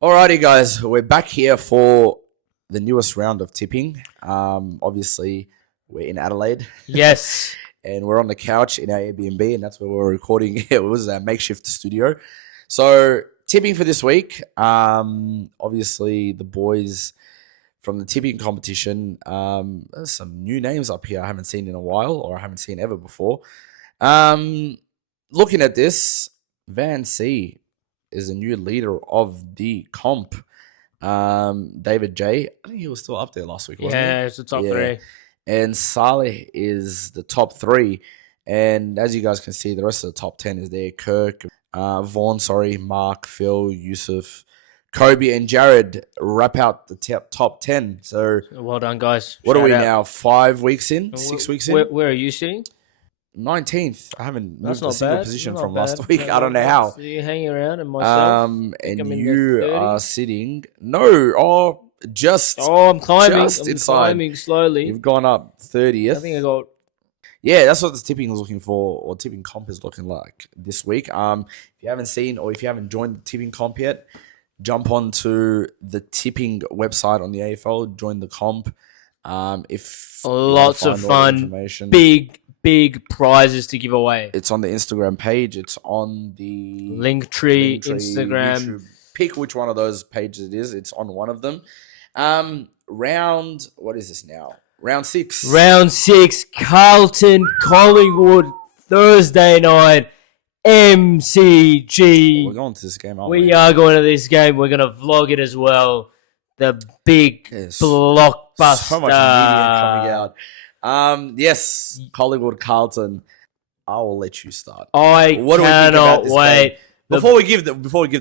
Alrighty, guys, we're back here for the newest round of tipping. Obviously, we're in Adelaide. Yes. And we're on the couch in our Airbnb, and that's where we're recording. It was a makeshift studio. So, tipping for this week. Obviously, the boys from the tipping competition. There's some new names up here I haven't seen in a while, or I haven't seen ever before. Looking at this, Van C is the new leader of the comp. David J, I think he was still up there last week, wasn't he? Yeah, it's the top three. And Saleh is the top three. And as you guys can see, the rest of the top 10 is there. Kirk, Vaughn, Mark, Phil, Yusuf, Kobe, and Jared wrap out the top 10. So well done, guys. What are we now? 5 weeks in? 6 weeks in? Where are you sitting? 19th. I haven't That's moved a single bad. position Not from bad. last week. I don't know how. So you're hanging around, and myself. And you are sitting. No, just. Oh, I'm climbing. Just I'm inside. climbing slowly. You've gone up 30th. I think I got. Yeah, that's what the tipping is looking for, or tipping comp is looking like this week. If you haven't seen or if you haven't joined the tipping comp yet, jump onto the tipping website on the AFL. Join the comp. If Lots of fun. Big prizes to give away. It's on the Instagram page. It's on the Linktree, Instagram. YouTube. Pick which one of those pages it is. It's on one of them. What is this now? Round 6. Round 6, Carlton, Collingwood, Thursday night, MCG. We're going to this game, aren't we? We are going to this game. We're going to vlog it as well. The big blockbuster. So much media coming out. Yes, Collingwood, Carlton. I will let you start. What cannot wait. Game? Before we give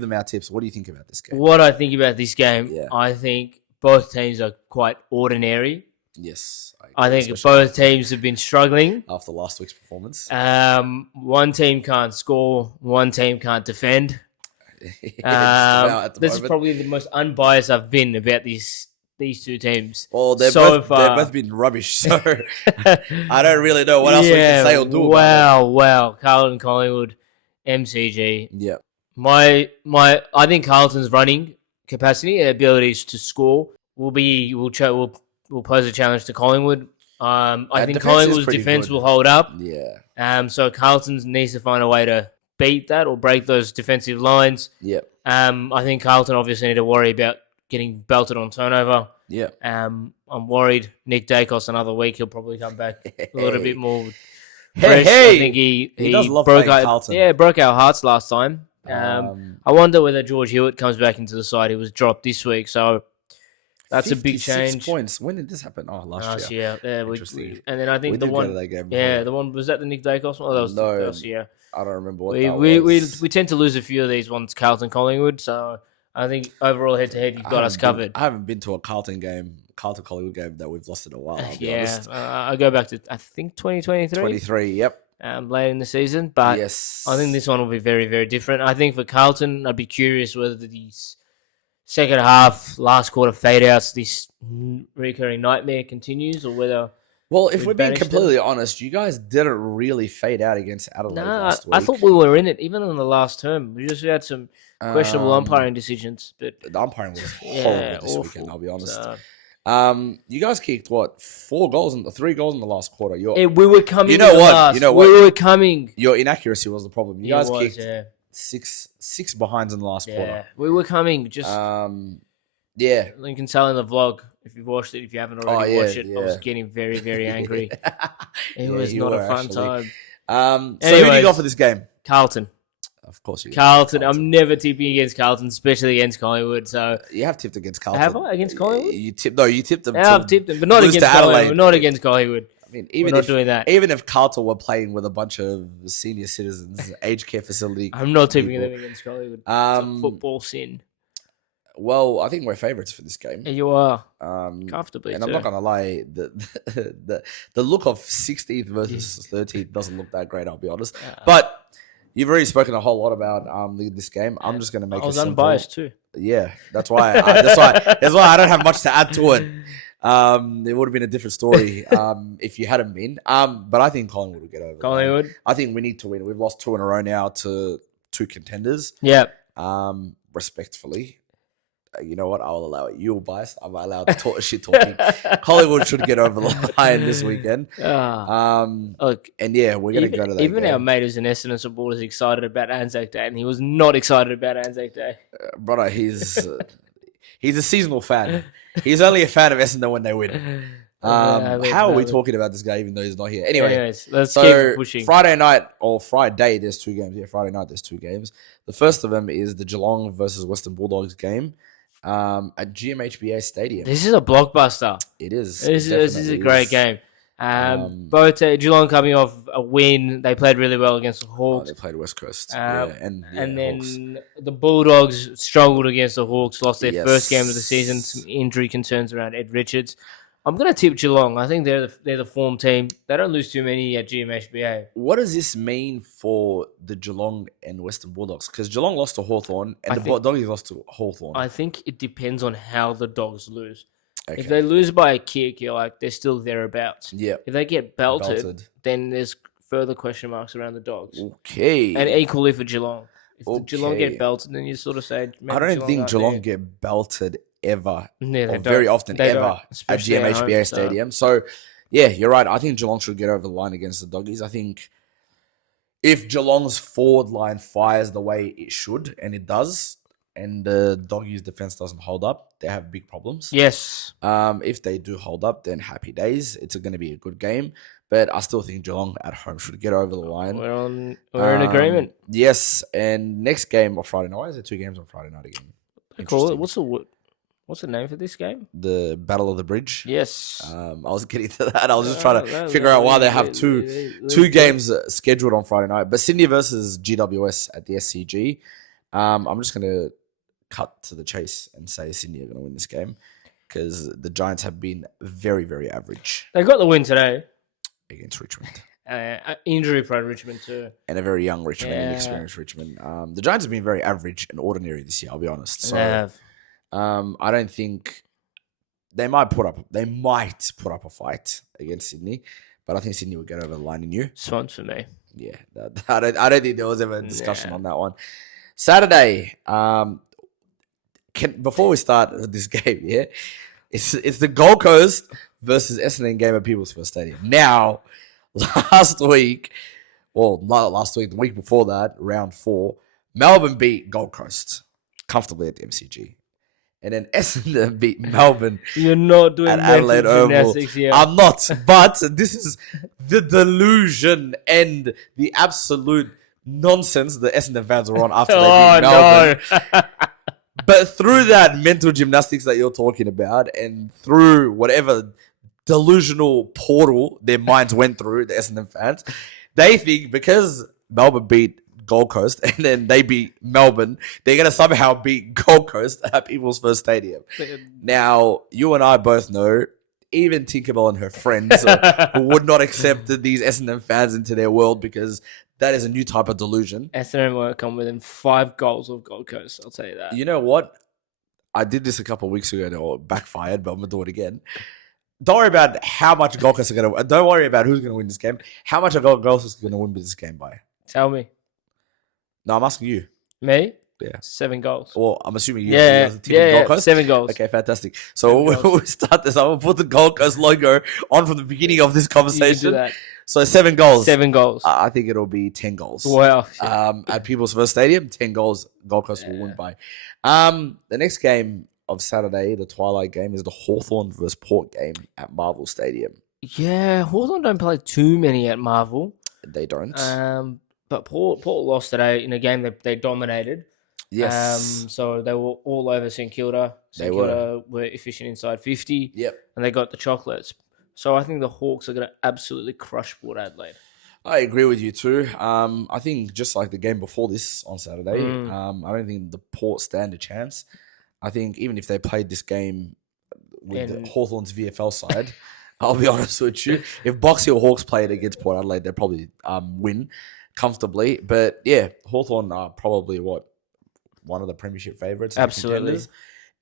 them our tips, what do you think about this game? What I think about this game, Yeah. I think both teams are quite ordinary. Yes, I think both teams have been struggling after last week's performance. One team can't score, one team can't defend. This is probably the most unbiased I've been about these two teams. Well, they've both been rubbish, so I don't really know what else we can say or do about it. Wow. Carlton, Collingwood, MCG. Yeah. I think Carlton's running capacity and abilities to score will pose a challenge to Collingwood. I think Collingwood's defense will hold up. Yeah. So Carlton needs to find a way to beat that or break those defensive lines. Yeah. I think Carlton obviously need to worry about getting belted on turnover. Yeah. I'm worried Nick Dacos another week he'll probably come back a little bit more fresh. I think he does love broke our hearts last time. I wonder whether George Hewitt comes back into the side. He was dropped this week, so that's a big change. 56 points. When did this happen? Oh, last year. Yeah, and then I think the one was that the Nick Dacos one? Oh, that was the first year. I don't remember what that was. We tend to lose a few of these ones, Carlton, Collingwood. So I think overall head to head, you've got us covered. I haven't been to a Carlton Collingwood game that we've lost in a while. I go back to I think 2023. 23, yep. Late in the season, but yes. I think this one will be very, very different. I think for Carlton, I'd be curious whether these second half, last quarter fade outs, this recurring nightmare continues, or whether. Well, if we're being completely honest, you guys didn't really fade out against Adelaide last week. I thought we were in it, even in the last term. We just had some questionable umpiring decisions. But the umpiring was horrible this weekend, I'll be honest. You guys kicked, 3 goals in the last quarter. We were coming. You know what? We were coming. Your inaccuracy was the problem. You guys kicked six behinds in the last quarter. We were coming. Just yeah. You can tell in the vlog if you've watched it. If you haven't already watched it, I was getting very, very angry. It was not a fun time. So who do you got for this game? Carlton. Of course you Carlton. I'm never tipping against Carlton, especially against Collingwood. So you have tipped against Carlton. Have I against Collingwood? You tipped them. Yeah, I've tipped them, but not against Collingwood. Not against Collingwood. I mean, we're not doing that. Even if Carlton were playing with a bunch of senior citizens, aged care facility, I'm not tipping them against Collingwood. It's a football sin. Well, I think we're favourites for this game. Yeah, you are comfortably. And I'm not gonna lie, the look of 16th versus 13th doesn't look that great. I'll be honest, but. You've already spoken a whole lot about this game. I'm just going to make it simple. I was unbiased too. Yeah, that's why I don't have much to add to it. It would have been a different story if you hadn't been. But I think Collingwood will get over. Collingwood. I think we need to win. We've lost 2 in a row now to 2 contenders. Yeah. Respectfully. You know what? I'll allow it. You're biased. I'm allowed to talk shit talking. Collingwood should get over the line this weekend. Look, and yeah, we're gonna go to that. Even our mate who's an Essendon supporter is excited about Anzac Day, and he was not excited about Anzac Day. Brother, he's a seasonal fan. He's only a fan of Essendon when they win. How are we talking about this guy even though he's not here? Anyway, let's keep pushing. Friday night or Friday, there's 2 games. Yeah, Friday night, there's 2 games. The first of them is the Geelong versus Western Bulldogs game at GMHBA Stadium. This is a blockbuster. It is. This is a great game. Both Geelong coming off a win. They played really well against the Hawks. They played West Coast. And then Hawks. The Bulldogs struggled against the Hawks, lost their first game of the season. Some injury concerns around Ed Richards. I'm going to tip Geelong. I think they're the form team. They don't lose too many at GMHBA. What does this mean for the Geelong and Western Bulldogs? Because Geelong lost to Hawthorn and the Doggies lost to Hawthorn. I think it depends on how the Dogs lose. Okay. If they lose by a kick, you're like, they're still thereabouts. Yeah. If they get belted, then there's further question marks around the Dogs. Okay. And equally for Geelong. If the Geelong get belted, then you sort of say... I don't think Geelong get belted ever. Yeah, very often, ever at GMHBA Stadium. So, yeah, you're right. I think Geelong should get over the line against the Doggies. I think if Geelong's forward line fires the way it should, and it does, and the Doggies' defense doesn't hold up, they have big problems. Yes. If they do hold up, then happy days. It's going to be a good game. But I still think Geelong at home should get over the line. We're in agreement. Yes, and next game on Friday night. Why is there 2 games on Friday night again? Call it. What's the name for this game? The Battle of the Bridge. Yes. I was getting to that. I was just trying to figure out why they have two games scheduled on Friday night. But Sydney versus GWS at the SCG. I'm just going to cut to the chase and say Sydney are going to win this game because the Giants have been very, very average. They got the win today. Against Richmond. Injury-prone Richmond too. And a very young Richmond, inexperienced Richmond. The Giants have been very average and ordinary this year, I'll be honest. So, they have. I don't think they might put up a fight against Sydney, but I think Sydney will get over the line in you. Swans for me. Yeah, I don't think there was ever a discussion on that one. Saturday, before we start this game, it's the Gold Coast versus Essendon game at People's First Stadium. Now, the week before that, round 4, Melbourne beat Gold Coast comfortably at the MCG. And then Essendon beat Melbourne. You're not doing at Adelaide Oval. Here. I'm not, but this is the delusion and the absolute nonsense the Essendon fans were on after they beat Melbourne. No. But through that mental gymnastics that you're talking about and through whatever delusional portal their minds went through, the Essendon fans, they think because Melbourne beat Gold Coast and then they beat Melbourne, they're going to somehow beat Gold Coast at People's First Stadium. Now, you and I both know, even Tinkerbell and her friends would not accept these Essendon fans into their world because that is a new type of delusion. Essendon won't come within 5 goals of Gold Coast, I'll tell you that. You know what? I did this a couple of weeks ago and it backfired, but I'm going to do it again. Don't worry about how much Gold Coast are going to win. Don't worry about who's going to win this game. How much are Gold Coast going to win this game by? Tell me. No, I'm asking you. Me? Yeah. 7 goals. Well, I'm assuming you. Gold Coast? 7 goals. Okay, fantastic. So we'll start this. I'm going to put the Gold Coast logo on from the beginning of this conversation. You can do that. So 7 goals. 7 goals. I think it'll be 10 goals. Wow. At People's First Stadium, 10 goals Gold Coast will win by. The next game of Saturday, the Twilight game, is the Hawthorn versus Port game at Marvel Stadium. Yeah, Hawthorn don't play too many at Marvel. They don't. But Port lost today in a game that they dominated. Yes. So they were all over St Kilda. St Kilda were efficient inside 50. Yep. And they got the chocolates. So I think the Hawks are going to absolutely crush Port Adelaide. I agree with you too. I think just like the game before this on Saturday, I don't think the Port stand a chance. I think even if they played this game with the Hawthorn's VFL side, I'll be honest with you, if Boxy or Hawks played against Port Adelaide, they'd probably win comfortably. But yeah, Hawthorn are probably one of the premiership favourites. Absolutely.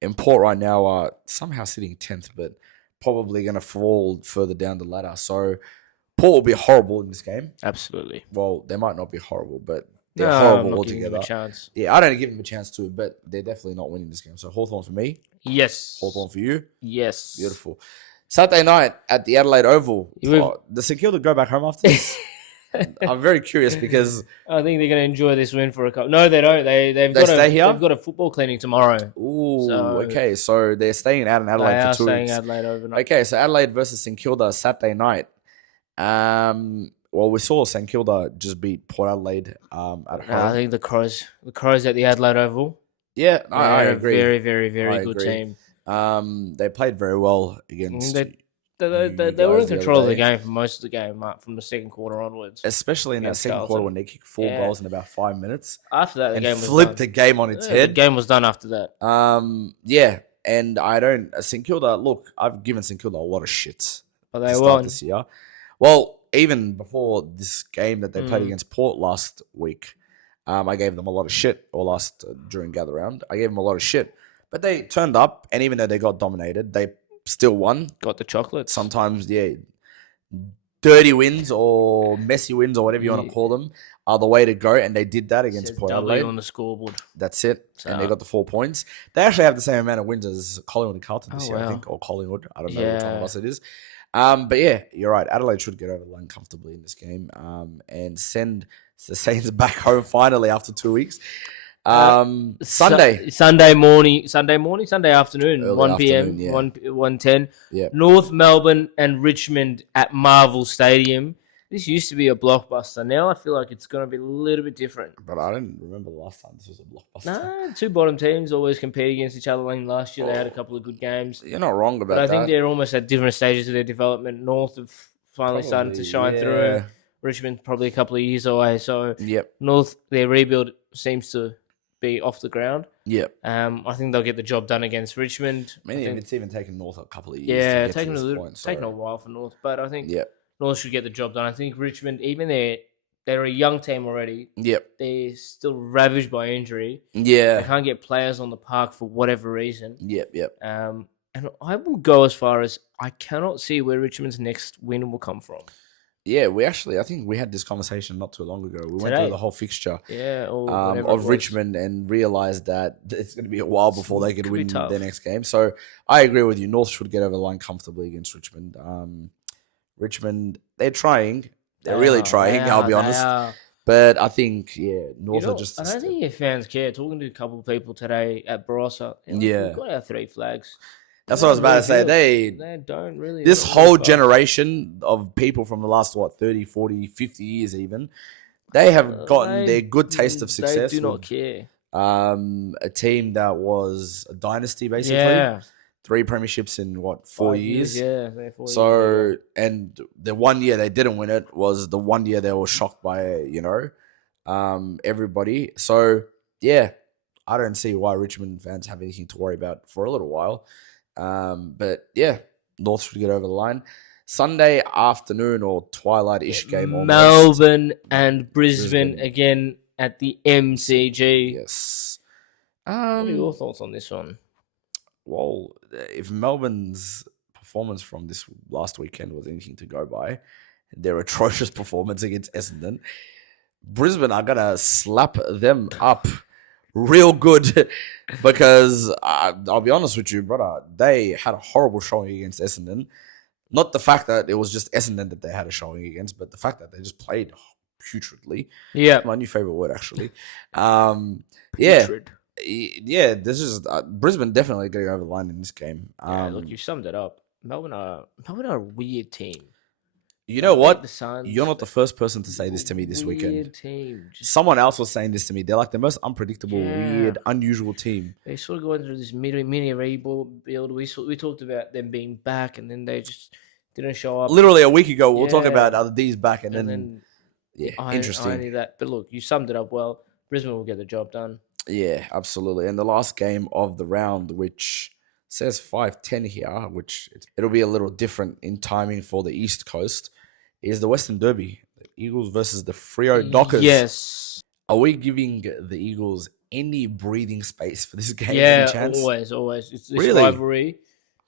And Port right now are somehow sitting 10th, but probably going to fall further down the ladder. So Port will be horrible in this game. Absolutely. Well, they might not be horrible, but They're No, horrible I'm not giving them altogether. a chance. Yeah, I don't give them a chance to, but they're definitely not winning this game. So Hawthorn for me. Yes. Hawthorn for you. Yes. Beautiful. Saturday night at the Adelaide Oval. We've- Does St Kilda go back home after this? I'm very curious because I think they're going to enjoy this win for a couple. No, they don't. They've got a football clinic tomorrow. okay. So they're staying out in Adelaide They for are 2 staying weeks. Adelaide overnight. Okay, so Adelaide versus St Kilda Saturday night. Well, we saw St Kilda just beat Port Adelaide at home. I think the Crows at the Adelaide Oval. Yeah, I agree. A very, very, very good team. They played very well against. They were in control of the game for most of the game, from the second quarter onwards. Especially in that second quarter when they kicked 4 goals in about 5 minutes. After that, the game was flipped done. the game on its head. The game was done after that. Yeah, and I don't St Kilda. Look, I've given St Kilda a lot of shit. But they won this year. Well, even before this game that they played against Port last week, I gave them a lot of shit. Or during gather round, I gave them a lot of shit. But they turned up, and even though they got dominated, they still won. Got the chocolates. Sometimes, dirty wins or messy wins or whatever you want to call them are the way to go, and they did that against Port Adelaide. On the scoreboard. That's it, and they got the 4 points. They actually have the same amount of wins as Collingwood and Carlton this year, I think, or Collingwood. I don't know which one of us it is. But yeah, you're right. Adelaide should get over the line comfortably in this game and send the Saints back home finally after 2 weeks. Sunday afternoon, early 1 p.m., yeah. 1:10. Yeah. North Melbourne and Richmond at Marvel Stadium. This used to be a blockbuster. Now I feel like it's going to be a little bit different. But I don't remember the last time this was a blockbuster. Nah, two bottom teams always compete against each other. Like last year, they had a couple of good games. You're not wrong about that. I think they're almost at different stages of their development. North have finally started to shine through. Richmond probably a couple of years away. So North, their rebuild seems to be off the ground. I think they'll get the job done against Richmond. It's even taken North a couple of years. Yeah, taken a while for North, but I think North should get the job done. I think Richmond, even they're a young team already. They're still ravaged by injury. They can't get players on the park for whatever reason. And I will go as far as I cannot see where Richmond's next win will come from. Yeah, I think we had this conversation not too long ago. We went through the whole fixture of Richmond and realized that it's going to be a while before they could win their next game. So I agree with you. North should get over the line comfortably against Richmond. Richmond, they're trying. They're really trying, I'll be honest. But I think, North are just... I don't think your fans care. Talking to a couple of people today at Barossa, we've got our 3 flags. That's what I was about to say. They don't really... This whole generation of people from the last, 30, 40, 50 years even, they have gotten their good taste of success. They do not care. A team that was a dynasty, basically. Yeah. 3 premierships in, 4 years? Yeah, 4 years. And the 1 year they didn't win it was the 1 year they were shocked by, everybody. So, yeah, I don't see why Richmond fans have anything to worry about for a little while. But yeah, North should get over the line. Sunday afternoon or twilight-ish game almost. Melbourne and Brisbane again at the MCG. Yes. What are your thoughts on this one? Well, if Melbourne's performance from this last weekend was anything to go by, their atrocious performance against Essendon, Brisbane are going to slap them up real good because I'll be honest with you, brother, they had a horrible showing against Essendon. Not the fact that it was just Essendon that they had a showing against, but the fact that they just played putridly. Yeah. My new favorite word, actually. Putrid. Yeah, this is Brisbane definitely getting over the line in this game. Look, you summed it up. Melbourne are a weird team. You know what? You're not the first person to say this to me this weekend. Team. Someone else was saying this to me. They're like the most unpredictable, weird, unusual team. They sort of going through this mini rebuild. We talked about them being back, and then they just didn't show up. Literally a week ago, we were talking about other D's back, and then interesting. I knew that, but look, you summed it up well. Brisbane will get the job done. Yeah, absolutely. And the last game of the round, which says 5:10 here, which it'll be a little different in timing for the East Coast, is the Western Derby. The Eagles versus the Freo Dockers. Yes. Are we giving the Eagles any breathing space for this game? Yeah, always. It's this rivalry.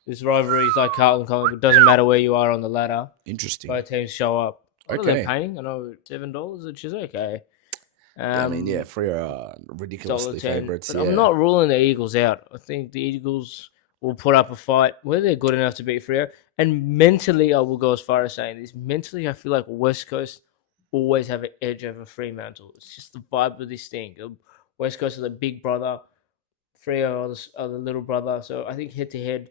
This rivalry is like Carlton, Collingwood. It doesn't matter where you are on the ladder. Interesting. Both teams show up. What are they paying? I know $7, which is okay. Freo are ridiculously favourites. But I'm not ruling the Eagles out. I think the Eagles will put up a fight. Whether they're good enough to beat Freo. And mentally, I will go as far as saying this. Mentally, I feel like West Coast always have an edge over Fremantle. It's just the vibe of this thing. West Coast are the big brother. Freo are the little brother. So I think head-to-head,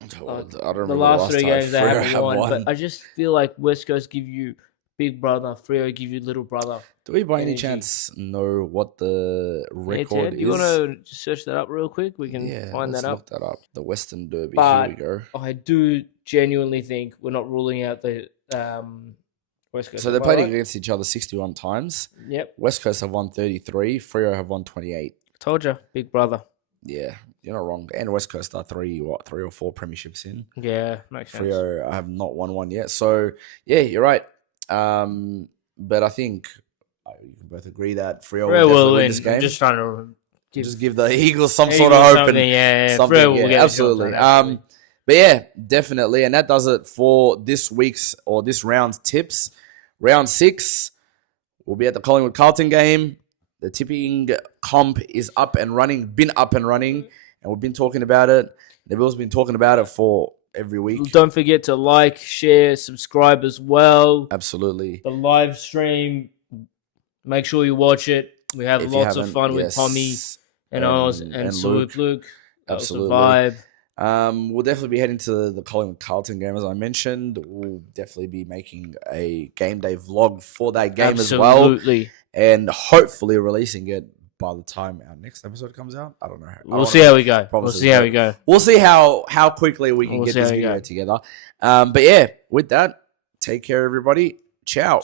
I don't remember the last 3 games they haven't won. won. But I just feel like West Coast give you big brother, Freo give you little brother. Do we by any chance know what the record is? You want to search that up real quick? We can find that up. Look that up. The Western Derby. But here we go. I do genuinely think we're not ruling out the West Coast. So they played against each other 61 times. Yep. West Coast have won 33. Freo have won 28. Told you, big brother. Yeah, you're not wrong. And West Coast are three or four premierships in. Yeah, makes sense. Freo have not won one yet. So, yeah, you're right. But I think you can both agree that Freo will win this game. I'm just trying to give the Eagles some sort of hope. Freo will get absolutely. But yeah, definitely. And that does it for this round's tips. Round 6, we'll be at the Collingwood Carlton game. The tipping comp is up and running, been up and running, and we've been talking about it. Neville's been talking about it for every week. Don't forget to like, share, subscribe as well. Absolutely. The live stream, make sure you watch it. We have lots of fun with Tommy and Oz and Luke. Absolutely. Vibe. We'll definitely be heading to the Collingwood Carlton game, as I mentioned. We'll definitely be making a game day vlog for that game as well. Absolutely. And hopefully releasing it by the time our next episode comes out. I don't know. We'll see how we go. We'll see how quickly we can get this video together. But yeah, with that, take care, everybody. Ciao.